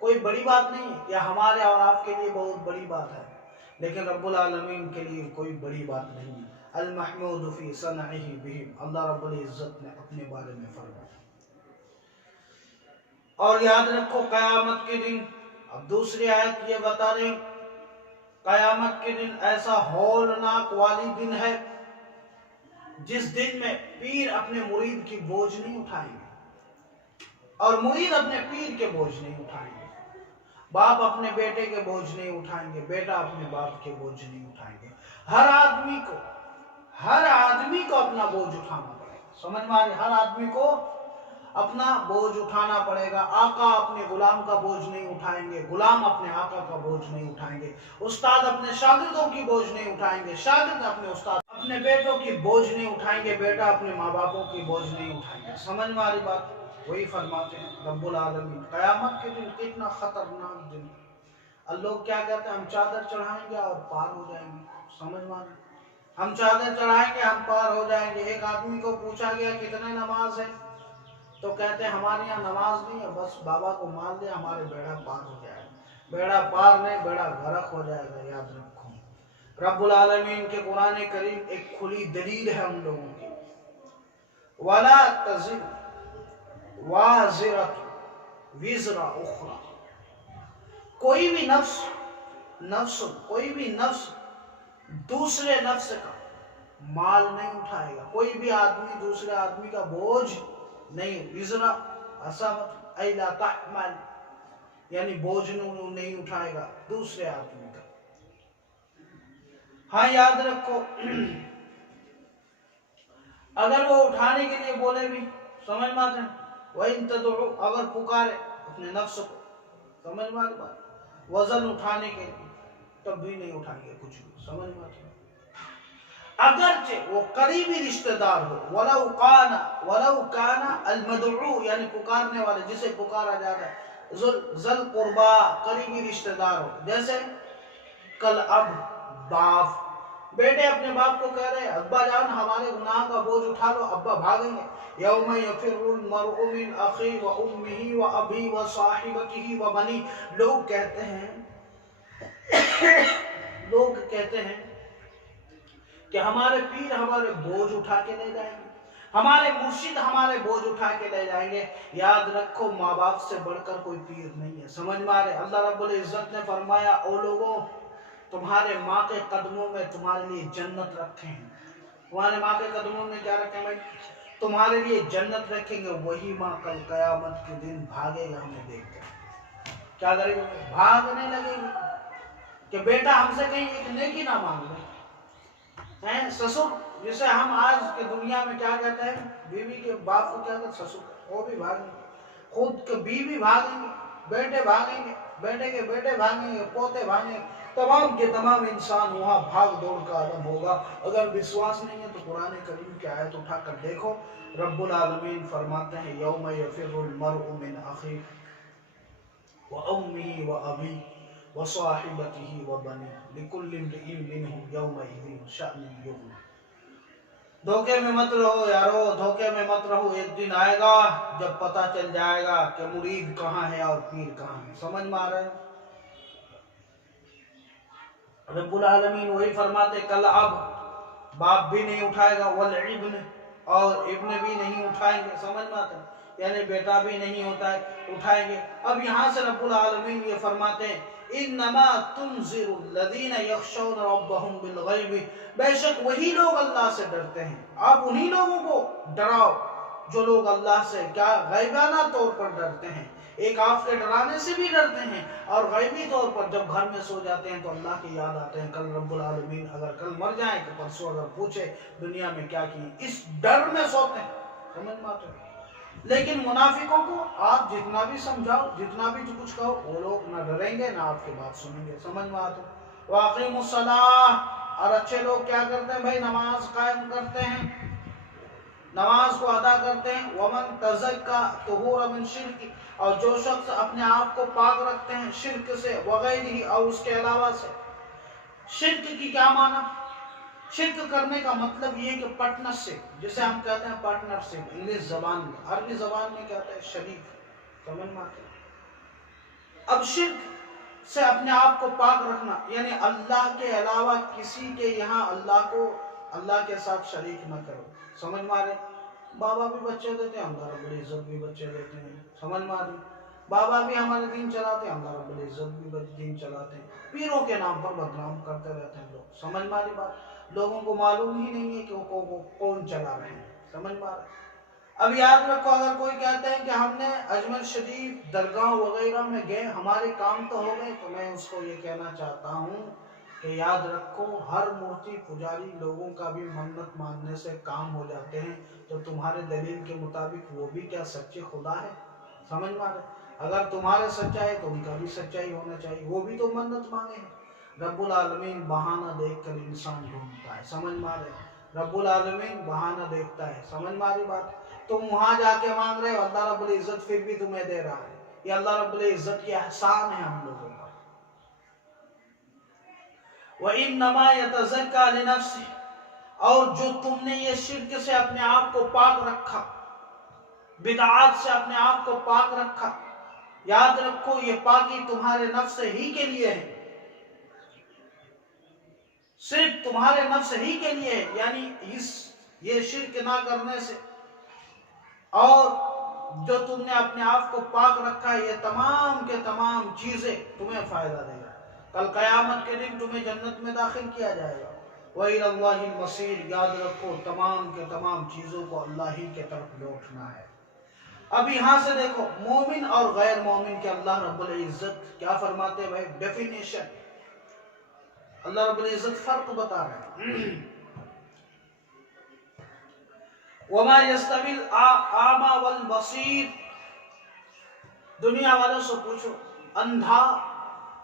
کوئی بڑی بات نہیں ہے، یہ ہمارے اور آپ کے لیے بہت بڑی بات ہے، لیکن رب العالمین کے لیے کوئی بڑی بات نہیں ہے۔ المحمود فی صنعہ بہم، اللہ رب العزت نے اپنے بارے میں فرمایا۔ اور یاد رکھو قیامت کے دن، اب دوسری آیت یہ بتا رہے ہیں، قیامت کے دن ایسا ہولناک والی دن ہے جس دن میں پیر اپنے مرید کی بوجھ نہیں اٹھائیں گے اور مرید اپنے پیر کے بوجھ نہیں اٹھائیں گے، باپ اپنے بیٹے کے بوجھ نہیں اٹھائیں گے، بیٹا اپنے باپ کے بوجھ نہیں اٹھائیں گے۔ ہر آدمی کو اپنا بوجھ اٹھانا پڑے گا، سمجھ میں آ رہی؟ ہر آدمی کو اپنا بوجھ اٹھانا پڑے گا۔ آقا اپنے غلام کا بوجھ نہیں اٹھائیں گے، غلام اپنے آقا کا بوجھ نہیں اٹھائیں گے، استاد اپنے شاگردوں کی بوجھ نہیں اٹھائیں گے، شاگرد اپنے استاد اپنے بیٹوں کی بوجھ نہیں اٹھائیں گے، بیٹا اپنے ماں باپوں کی بوجھ نہیں اٹھائیں گے۔ سمجھ میں آ رہی بات؟ وہی فرماتے ہیں رب العالمین، قیامت کے دن کتنا خطرناک دن ہے۔ اور لوگ کیا کہتے ہیں، ہم چادر چڑھائیں گے اور پار ہو جائیں گے۔ سمجھ میں آ رہی؟ ہم چادر چڑھائیں گے، ہم پار ہو جائیں گے۔ ایک آدمی کو پوچھا گیا کتنے نماز ہے، تو کہتے ہیں ہمارے یہاں نماز نہیں ہے، بس بابا کو مان لے ہمارے بیڑا پار ہو جائے گا۔ بیڑا پار نہیں، بیڑا غرق ہو جائے گا، یاد رکھو۔ رب العالمین کے قرآن کریم ایک کھلی دلیل ہے ہم لوگوں کی، وَلَا تَزِرُ وَازِرَةٌ وِزْرَ أُخْرَى، کوئی بھی نفس دوسرے نفس کا مال نہیں اٹھائے گا، کوئی بھی آدمی دوسرے آدمی کا بوجھ نہیں، وزرا اسامت ای لا تحمل، یعنی بوجھ نہیں اٹھائے گا دوسرے آدمی کا۔ ہاں یاد رکھو، اگر وہ اٹھانے کے لیے بولے بھی، سمجھ میں آتے ہیں، وَإِن تَدْعُوا، اگر پکارے اپنے نفس کو، سمجھ میں آتے ہیں، وزن اٹھانے کے لیے، تب بھی نہیں اٹھائیں گے کچھ بھی، سمجھ میں آتے ہیں۔ اگرچہ وہ قریبی رشتہ دار ہو، وَلَوْ كَانَ الْمَدْعُو، یعنی پکارنے والے جسے پکارا جاتا ہے، ذل قربا، قریبی رشتہ دار ہو، جیسے کل اب باپ، بیٹے اپنے باپ کو کہہ رہے ہیں ابا جان ہمارے گناہ کا بوجھ اٹھا لو، ابا بھاگیں گے۔ یوم یفر المرء من اخیہ وامہ وابیہ وصاحبتہ وبنیہ، لوگ کہتے ہیں کہ ہمارے پیر ہمارے بوجھ اٹھا کے لے جائیں گے، ہمارے مرشد ہمارے بوجھ اٹھا کے لے جائیں گے۔ یاد رکھو ماں باپ سے بڑھ کر کوئی پیر نہیں ہے، سمجھ میں آ رہے؟ اللہ رب العزت نے فرمایا او لوگوں، تمہارے ماں کے قدموں میں تمہارے لیے جنت رکھے ہیں۔ تمہارے ماں کے قدموں میں کیا رکھے ہیں؟ تمہارے لیے جنت رکھیں گے۔ وہی ماں کل قیامت کے دن بھاگے گا ہمیں دیکھ کر، کیا کرے گا؟ بھاگنے لگے گی کہ بیٹا ہم سے کہیں ایک نیکی نہ مانگ لے۔ سسر، جسے ہم آج کے دنیا میں کیا کہتے ہیں، بیوی کے باپ کو کیا کہتے ہیں، سسر، وہ بھی بھاگیں گے، خود کے بیوی بھاگیں گے، بیٹے بھاگیں گے، بیٹے کے بیٹے بھاگیں گے، پوتے بھاگیں گے، تمام کے تمام انسان وہاں بھاگ دوڑ کا عالم ہوگا۔ اگر وشواس نہیں ہے تو قرآن کریم کی آیت اٹھا کر دیکھو، رب العالمین فرماتے ہیں یوم یفر المرء من اخیہ وامہ وابیہ وصاحبتہ وبنیہ لکل امرئ منہم یومئذ شأن یغنیہ۔ دھوکے میں مت رہو یارو، دھوکے میں مت رہو، ایک دن آئے گا جب پتہ چل جائے گا کہ مرید کہاں ہے اور پیر کہاں ہے۔ سمجھ میں آ رہا ہے؟ رب العالمین وہی فرماتے کل اب باپ بھی نہیں اٹھائے گا، والابن، اور ابن بھی نہیں اٹھائیں گے، سمجھ میں آتا ہے، یعنی بیٹا بھی نہیں ہوتا ہے اٹھائیں گے۔ اب یہاں سے رب العالمین یہ فرماتے ہیں انما تنذر الذین یخشون ربهم بالغیب، بے شک وہی لوگ اللہ سے ڈرتے ہیں، آپ انہی لوگوں کو ڈراؤ جو لوگ اللہ سے کیا غیبانہ طور پر ڈرتے ہیں۔ ایک آپ کے ڈرانے سے بھی ڈرتے ہیں، اور غیبی طور پر جب گھر میں سو جاتے ہیں تو اللہ کی یاد آتے ہیں۔ کل رب العالمین اگر کل مر جائیں تو پرسوں اگر پوچھے دنیا میں کیا کی، اس ڈر میں سوتے ہیں، سمجھ میں آتے ہیں۔ لیکن منافقوں کو آپ جتنا بھی سمجھاؤ، جتنا بھی کچھ کہو، وہ لوگ نہ ڈریں گے نہ آپ کی بات سنیں گے، سمجھ میں آتے ہیں۔ واقیموا الصلاۃ، اور اچھے لوگ کیا کرتے ہیں بھائی، نماز قائم کرتے ہیں، نماز کو ادا کرتے ہیں۔ ومن تزکا طہورا من شرک، اور جو شخص اپنے آپ کو پاک رکھتے ہیں شرک سے، وغیرہ، اور اس کے علاوہ سے۔ شرک کی کیا معنی؟ شرک کرنے کا مطلب یہ کہ پارٹنرشپ، جسے ہم کہتے ہیں پارٹنرشپ انگلش زبان میں، عربی زبان میں کہتے ہیں شریک، سمجھ میں آتے ہیں۔ اب شرک سے اپنے آپ کو پاک رکھنا یعنی اللہ کے علاوہ کسی کے یہاں اللہ کے ساتھ شریک نہ کرو. سمجھ مارے؟ بابا بھی بچے دیتے ہیں، اللہ رب العزت بھی بچے دیتے ہیں. سمجھ مارے؟ بابا بھی ہمارے دین چلاتے ہیں، اللہ رب العزت بھی دین چلاتے ہیں. پیروں کے نام پر بدنام کرتے رہتے ہیں لوگ. سمجھ ماری بات؟ لوگوں کو معلوم ہی نہیں ہے کہ وہ کون چلا رہے ہیں. سمجھ مارے؟ اب یاد رکھو، اگر کوئی کہتے ہیں کہ ہم نے اجمل شریف درگاہ وغیرہ میں گئے، ہمارے کام تو ہو گئے، تو میں اس کو یہ کہنا چاہتا ہوں کہ یاد رکھو ہر مورتی پجاری لوگوں کا بھی منت ماننے سے کام ہو جاتے ہیں. تو تمہارے دلیل کے مطابق وہ بھی کیا سچے خدا ہے؟ سمجھ مارے؟ اگر تمہارے سچا ہے تو ان کا بھی سچائی ہونا چاہیے، وہ بھی تو منت مانگے ہیں. رب العالمین بہانہ دیکھ کر انسان ڈھونڈتا ہے. سمجھ مارے؟ رب العالمین بہانہ دیکھتا ہے. سمجھ ماری بات؟ تم وہاں جا کے مانگ رہے ہو، اللہ رب العزت پھر بھی تمہیں دے رہا ہے. یہ اللہ رب العزت کی احسان ہے ہم لوگوں پر. وَإِنَّمَا يَتَزَكَّى لِنَفْسِهِ، اور جو تم نے یہ شرک سے اپنے آپ کو پاک رکھا، بدعات سے اپنے آپ کو پاک رکھا، یاد رکھو یہ پاکی تمہارے نفس ہی کے لیے ہے، صرف تمہارے نفس ہی کے لیے ہے. یعنی یہ شرک نہ کرنے سے اور جو تم نے اپنے آپ کو پاک رکھا ہے، یہ تمام کے تمام چیزیں تمہیں فائدہ دے گا. کل قیامت کے دن تمہیں جنت میں داخل کیا جائے گا. وَإِلَى اللَّهِ الْمَصِيرُ، یاد رکھو تمام کے تمام چیزوں کو اللہ ہی کے طرف لوٹنا ہے. اب یہاں سے دیکھو مومن اور غیر مومن کے اللہ رب العزت کیا فرماتے ہیں بھائی؟ ڈیفینیشن. اللہ رب العزت فرق بتا رہے ہیں. وَمَا يَسْتَوِي الْأَعْمَى وَالْبَصِيرُ، دنیا والوں سے پوچھو اندھا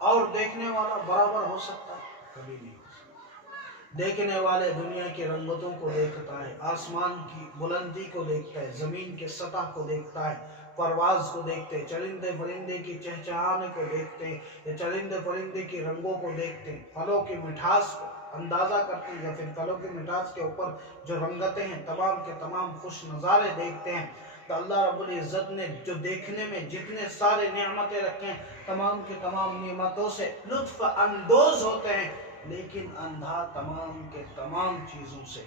اور دیکھنے والا برابر ہو سکتا ہے؟ کبھی نہیں ہو سکتا. دیکھنے والے دنیا کی رنگتوں کو دیکھتا ہے، آسمان کی بلندی کو دیکھتا ہے، زمین کے سطح کو دیکھتا ہے، پرواز کو دیکھتے ہیں، چرندے پرندے کی چہچہانے کو دیکھتے ہیں، یا چرندے پرندے کی رنگوں کو دیکھتے ہیں، پھلوں کی مٹھاس کو اندازہ کرتے ہیں، یا پھر پھلوں کی مٹھاس کے اوپر جو رنگتیں ہیں تمام کے تمام خوش نظارے دیکھتے ہیں. تو اللہ رب العزت نے جو دیکھنے میں جتنے سارے نعمتیں رکھے ہیں، تمام کے تمام نعمتوں سے لطف اندوز ہوتے ہیں، لیکن اندھا تمام کے تمام چیزوں سے،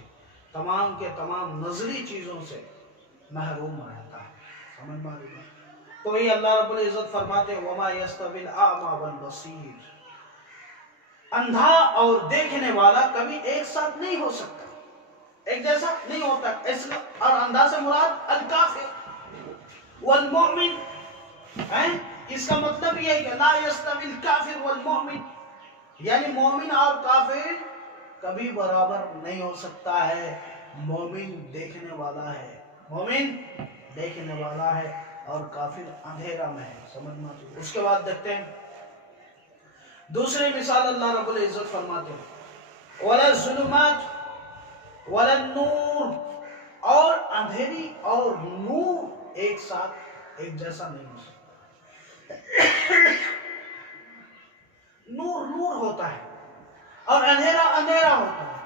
تمام کے تمام نظری چیزوں سے محروم رہتا ہے. سمجھ میں آ رہی ہے؟ تو یہ اللہ رب العزت فرماتے ہیں وَمَا يَسْتَوِي الْأَعْمَى وَالْبَصِيرُ، اندھا اور دیکھنے والا کبھی ایک ساتھ نہیں ہو سکتا، ایک جیسا نہیں ہوتا. اور اندھا سے مراد الکافر والمؤمن ہے. اس کا مطلب یہ ہے کہ لا يستوي الکافر والمؤمن، یعنی مومن اور کافر کبھی برابر نہیں ہو سکتا ہے. مومن دیکھنے والا ہے، مومن دیکھنے والا ہے اور کافر اندھیرا میں ہے. سمجھ میں آتی ہے؟ اس کے بعد دیکھتے ہیں دوسری مثال اللہ رب العزت فرماتے ہیں وَلَا الظُّلُمَاتُ وَلَا النُّورُ، اور اندھیری اور نور ایک ساتھ ایک جیسا نہیں ہو سکتا. نور نور ہوتا ہے اور اندھیرا اندھیرا ہوتا ہے.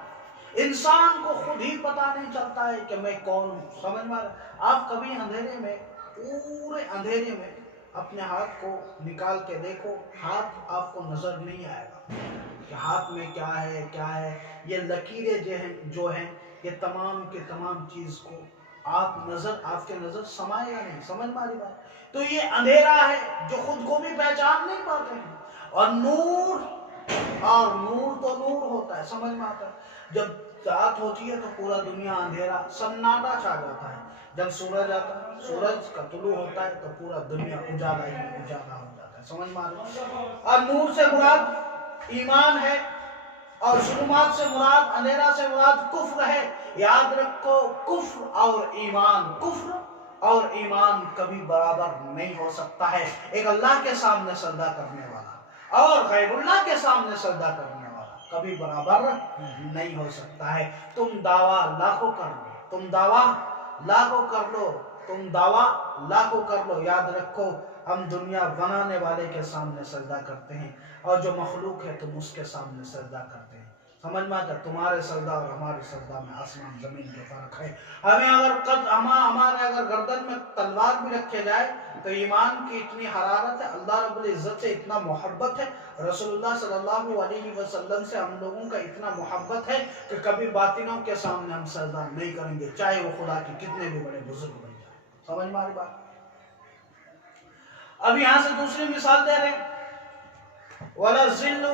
انسان کو خود ہی پتا نہیں چلتا ہے کہ میں کون ہوں. سمجھ میں آپ کبھی اندھیرے میں، پورے اندھیرے میں اپنے ہاتھ کو نکال کے دیکھو، ہاتھ آپ کو نظر نہیں آئے گا کہ ہاتھ میں کیا ہے کیا ہے. یہ لکیریں جو ہیں یہ تمام کے تمام چیز کو آپ کے نظر سمائے گا نہیں. سمجھ ماری بات؟ تو یہ اندھیرا ہے جو خود کو بھی پہچان نہیں پاتے ہیں. اور نور تو نور ہوتا ہے. سمجھ میں آتا ہے؟ جب رات ہوتی ہے تو پورا دنیا اندھیرا سناٹا چھا جاتا ہے. جب سورج آتا ہے، سورج کا طلوع ہوتا ہے تو پورا دنیا اجالا ہی اجالا ہو جاتا ہے. سمجھ میں آ رہا ہے؟ اور نور سے مراد ایمان ہے اور ظلمات سے مراد، اندھیرا سے مراد کفر ہے. یاد رکھو کفر اور ایمان کبھی برابر نہیں ہو سکتا ہے. ایک اللہ کے سامنے سجدہ کرنے والا اور غیر اللہ کے سامنے سجدہ کرنے والا کبھی برابر نہیں ہو سکتا ہے. تم دعویٰ لاکھوں کر لو، تم دعویٰ لاکھوں کر لو، تم دعویٰ لاکھوں کر لو، یاد رکھو ہم دنیا بنانے والے کے سامنے سجدہ کرتے ہیں اور جو مخلوق ہے تم اس کے سامنے سجدہ کرتے ہیں. سمجھ میں آتا ہے؟ تمہارے سجدہ اور ہمارے سجدہ میں آسمان زمین کا فرق ہے۔ ہمارے اگر گردن میں تلوار بھی رکھے جائے تو ایمان کی اتنی حرارت ہے، اللہ رب العزت سے اتنا محبت ہے، رسول اللہ صلی اللہ علیہ وسلم سے ہم لوگوں کا اتنا محبت ہے کہ کبھی باطنوں کے سامنے ہم سجدہ نہیں کریں گے، چاہے وہ خدا کے کتنے بھی بڑے بزرگ بن جائیں۔ سمجھ میں آ رہی بات؟ اب یہاں سے دوسری مثال دے رہے ہیں، وَلَا الظِّلُّ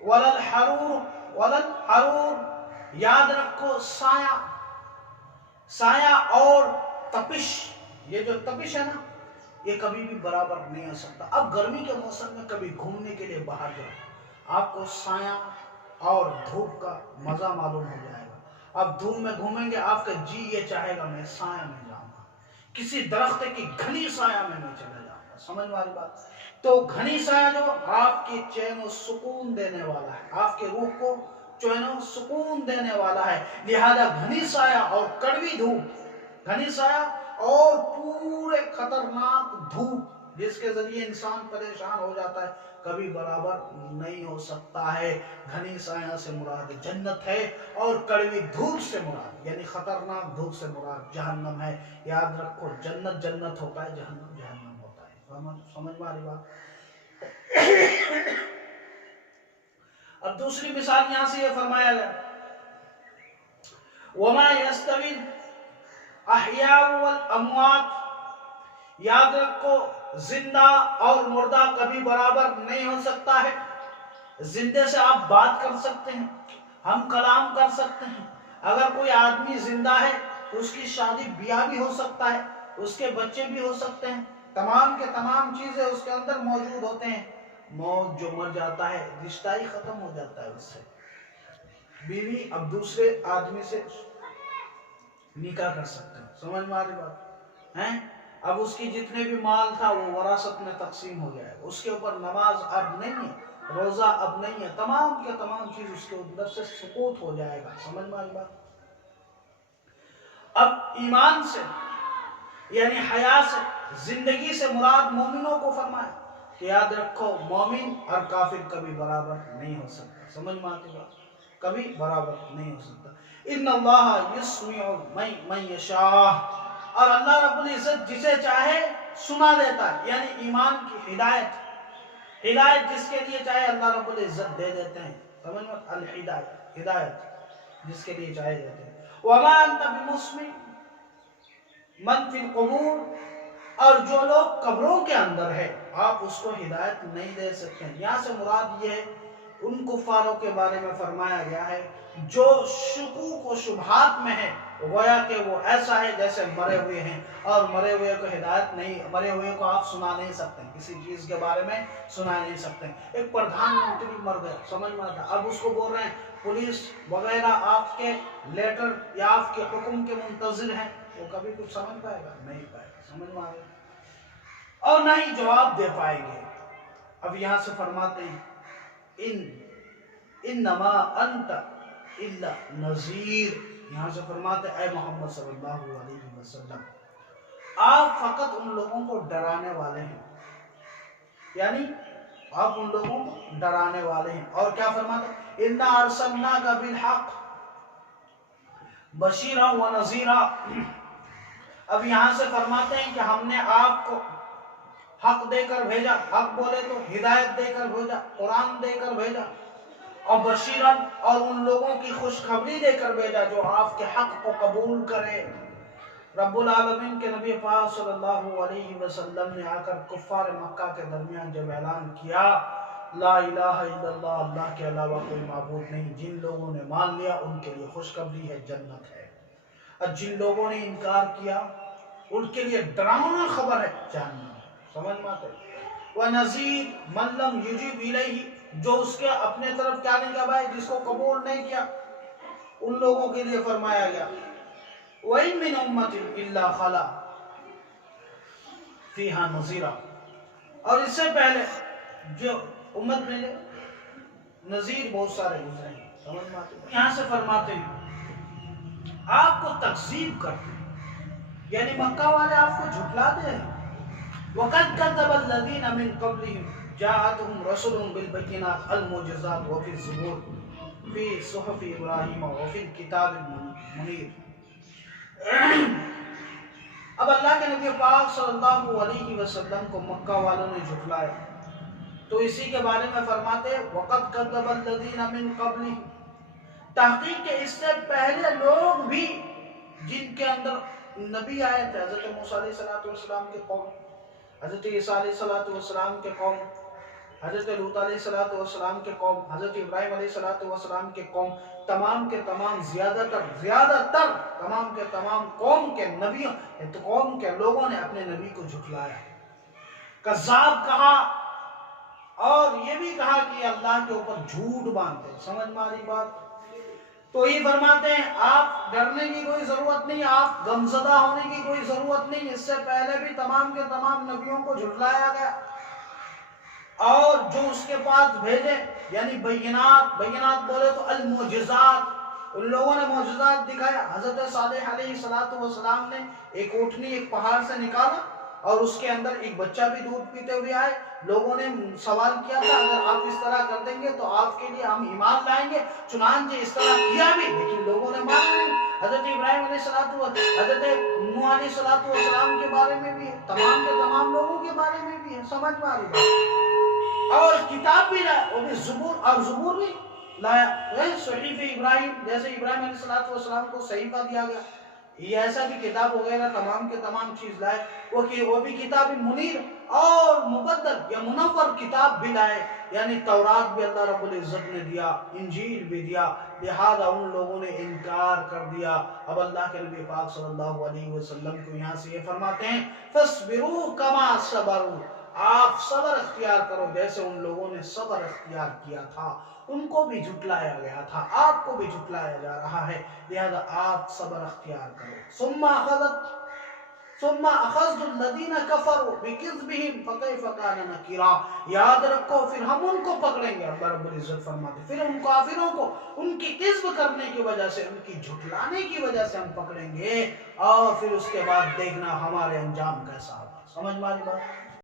وَلَا الْحَرُورُ، یاد رکھو سایہ اور تپش، یہ جو تپش ہے نا یہ کبھی بھی برابر نہیں ہو سکتا۔ اب گرمی کے موسم میں کبھی گھومنے کے لیے باہر جاؤ، آپ کو سایہ اور دھوپ کا مزہ معلوم ہو جائے گا۔ اب دھوپ میں گھومیں گے آپ کا جی یہ چاہے گا میں سایہ میں جاؤں گا، کسی درخت کی گھنی سایہ میں چلا جاؤں گا۔ سمجھ والی بات؟ تو گھنی سایہ جو آپ کی چین و سکون دینے والا ہے، آپ کے روح کو چین و سکون دینے والا ہے، لہذا گھنی سایہ اور کڑوی دھوپ، گھنی سایہ اور پورے خطرناک دھوپ جس کے ذریعے انسان پریشان ہو جاتا ہے، کبھی برابر نہیں ہو سکتا ہے۔ گھنی سایہ سے مراد جنت ہے اور کڑوی دھوپ سے مراد یعنی خطرناک دھوپ سے مراد جہنم ہے۔ یاد رکھو، جنت جنت ہوتا ہے، جہنم جہنم ہوتا ہے۔ سمجھ میں آ رہی بات؟ اب دوسری مثال یہاں سے یہ فرمایا گیا، وَمَا يَسْتَوِي الْأَحْيَاءُ وَالْأَمْوَاتُ، یاد رکھو زندہ اور مردہ کبھی برابر نہیں ہو سکتا ہے۔ زندے سے آپ بات کر سکتے ہیں، ہم کلام کر سکتے ہیں، اگر کوئی آدمی زندہ ہے اس کی شادی بیاہ بھی ہو سکتا ہے، اس کے بچے بھی ہو سکتے ہیں، تمام کے تمام چیزیں اس کے اندر موجود ہوتے ہیں۔ موت جو مر جاتا ہے رشتہ ہی ختم ہو جاتا ہے، اس سے بیوی اب دوسرے آدمی سے نکاح کر سکتے ہیں۔ سمجھ میں آ رہی بات ہے؟ اب اس کی جتنے بھی مال تھا وہ وراثت میں تقسیم ہو جائے، اس کے اوپر نماز اب نہیں ہے، روزہ اب نہیں ہے، تمام کے تمام چیز اس کے اندر سے سقوط ہو جائے گا۔ سمجھ میں آ رہی بات؟ اب ایمان سے یعنی حیا سے، زندگی سے مراد مومنوں کو فرمایا کہ یاد رکھو مومن اور کافر کبھی برابر نہیں ہو سکتا۔ سمجھ میں آتی بات؟ کبھی برابر نہیں ہو سکتا۔ ان اللہ یسمع من یشاء، اور اللہ رب العزت جسے چاہے سنا دیتا ہے، یعنی ایمان کی ہدایت جس کے لیے چاہے اللہ رب العزت دے دیتے ہیں۔ سمجھ میں؟ ہدایت جس کے لیے چاہے دیتے ہیں۔ وما انت بمسمع من فی القبور، اور جو لوگ قبروں کے اندر ہے آپ اس کو ہدایت نہیں دے سکتے ہیں۔ یہاں سے مراد یہ ہے ان کفاروں کے بارے میں فرمایا گیا ہے جو شکوک و شبہات میں ہے، گویا کہ وہ ایسا ہے جیسے مرے ہوئے ہیں، اور مرے ہوئے کو ہدایت نہیں، مرے ہوئے کو آپ سنا نہیں سکتے، کسی چیز کے بارے میں سنا نہیں سکتے۔ ایک پردھان منتری مر گئے، سمجھ میں آتا، اب اس کو بول رہے ہیں پولیس وغیرہ آپ کے لیٹر یا آپ کے حکم کے منتظر ہیں، وہ کبھی کچھ سمجھ پائے گا؟ نہیں پائے گا۔ سمجھ میں آ گیا؟ اور نہ ہی جواب دے پائیں گے۔ اب یہاں سے فرماتے ہیں انما انت الا نذیر، یہاں سے فرماتے ہیں اے محمد صلی اللہ علیہ وسلم آپ فقط ان لوگوں کو ڈرانے والے ہیں، یعنی آپ ان لوگوں کو ڈرانے والے ہیں۔ اور کیا فرماتے ہیں؟ انا ارسلناک بالحق بشیرا و نذیرا، اب یہاں سے فرماتے ہیں کہ ہم نے آپ کو حق دے کر بھیجا، حق بولے تو ہدایت دے کر بھیجا، قرآن دے کر بھیجا، اور بشیرن اور ان لوگوں کی خوشخبری دے کر بھیجا جو آپ کے حق کو قبول کرے۔ رب العالمین کے نبی پاک صلی اللہ علیہ وسلم نے آ کر کفار مکہ کے درمیان جب اعلان کیا لا الہ الا اللہ، اللہ کے علاوہ کوئی معبود نہیں، جن لوگوں نے مان لیا ان کے لیے خوشخبری ہے، جنت ہے، اور جن لوگوں نے انکار کیا ان کے لیے ڈراؤنا خبر ہے، جہنم۔ سمجھ میں آتا ہے؟ وَنَذِيرٌ مَن لَّمْ يُجِبْ إِلَيْهِ، جو اس کے اپنے طرف کیا نہیں کیا بھائی، جس کو قبول نہیں کیا، ان لوگوں کے لیے فرمایا گیا وَإِن مِّنْ أُمَّةٍ إِلَّا خَلَا فِيهَا نَذِيرٌ، اور اس سے پہلے جو امت میں نذیر بہت سارے گزرے ہیں۔ سمجھ میں آتے ہیں؟ یہاں سے فرماتے ہیں آپ کو تکذیب کرتے ہیں، یعنی مکہ والے آپ کو جھٹلاتے ہیں، وَقَدْ كَذَّبَ الَّذِينَ مِن قَبْلِهِمْ جَاءَتْهُمْ رُسُلُهُم بِالْبَيِّنَاتِ الْمُعْجِزَاتِ وَفِي الزُّبُرِ فِي صُحُفِ إِبْرَاهِيمَ وَفِي الْكِتَابِ الْمُنِيرِ۔ اب اللہ کے نبی پاک صلی اللہ علیہ وسلم کو مکہ والوں نے جھٹلایا تو اسی کے بارے میں فرماتے وَقَدْ كَذَّبَ الَّذِينَ مِن قَبْلِهِمْ، تحقیق کہ اس سے پہلے لوگ بھی جن کے اندر نبی آئے تھے، حضرت موسیٰ علیہ السلام کے قوم، حضرت عیسیٰ علیہ السلام کے قوم، حضرت لوط علیہ السلام کے قوم، حضرت ابراہیم علیہ السلام کے قوم، تمام کے تمام زیادہ تر تمام کے تمام قوم کے نبیوں قوم کے لوگوں نے اپنے نبی کو جھٹلایا، کذاب کہا، اور یہ بھی کہا کہ یہ اللہ کے اوپر جھوٹ باندھتے ہیں۔ سمجھ میں آ رہی بات؟ تو یہ فرماتے ہیں آپ ڈرنے کی کوئی ضرورت نہیں، آپ غمزدہ ہونے کی کوئی ضرورت نہیں، اس سے پہلے بھی تمام کے تمام نبیوں کو جھٹلایا گیا، اور جو اس کے پاس بھیجے یعنی بینات بولے تو المعجزات، ان لوگوں نے معجزات دکھایا۔ حضرت صالح علیہ السلام نے ایک اونٹنی ایک پہاڑ سے نکالا اور اس کے اندر ایک بچہ بھی دودھ پیتے ہوئے آئے، لوگوں نے سوال کیا تھا اگر آپ اس طرح کر دیں گے تو آپ کے لیے ہم ایمان لائیں گے، چنانچہ اس طرح کیا بھی، لیکن لوگوں نے مانا نہیں۔ حضرت ابراہیم علیہ السلام، حضرت نوح علیہ السلام کے بارے میں بھی ہے، تمام کے تمام لوگوں کے بارے میں بھی ہے۔ سمجھ میں آ رہی بات؟ اور کتاب بھی لایا، وہ بھی زبور بھی لایا، صحیفہ ابراہیم، جیسے ابراہیم علیہ السلام کو صحیفہ دیا گیا، یہ ایسا بھی کتاب وغیرہ تمام کے تمام چیز لائے، وہ بھی کتاب منیر اور مبدل یا منور کتاب بھی لائے، یعنی تورات بھی اللہ رب العزت نے دیا، انجیل بھی دیا، لہذا ان لوگوں نے انکار کر دیا۔ اب اللہ کے نبی پاک صلی اللہ علیہ وسلم کو یہاں سے یہ فرماتے ہیں فَاصْبِرُوا كَمَا صَبَرُوا، آپ صبر اختیار کرو جیسے ان لوگوں نے صبر اختیار کیا تھا، ان کو بھی جھٹلایا گیا تھا، آپ کو بھی جھٹلایا جا رہا ہے، لہذا آپ صبر اختیار کرو۔ ثم اخذت الذين كفروا بكذبهم فكيف كان نكيرا، یاد رکھو پھر ہم ان کو پکڑیں گے، اللہ رب العزت فرماتے پھر ان کافروں کو ان کی کذب کرنے کی وجہ سے، ان کی جھٹلانے کی وجہ سے ہم پکڑیں گے، اور پھر اس کے بعد دیکھنا ہمارے انجام کیسا ہوگا۔ سمجھ میں آ رہی بات؟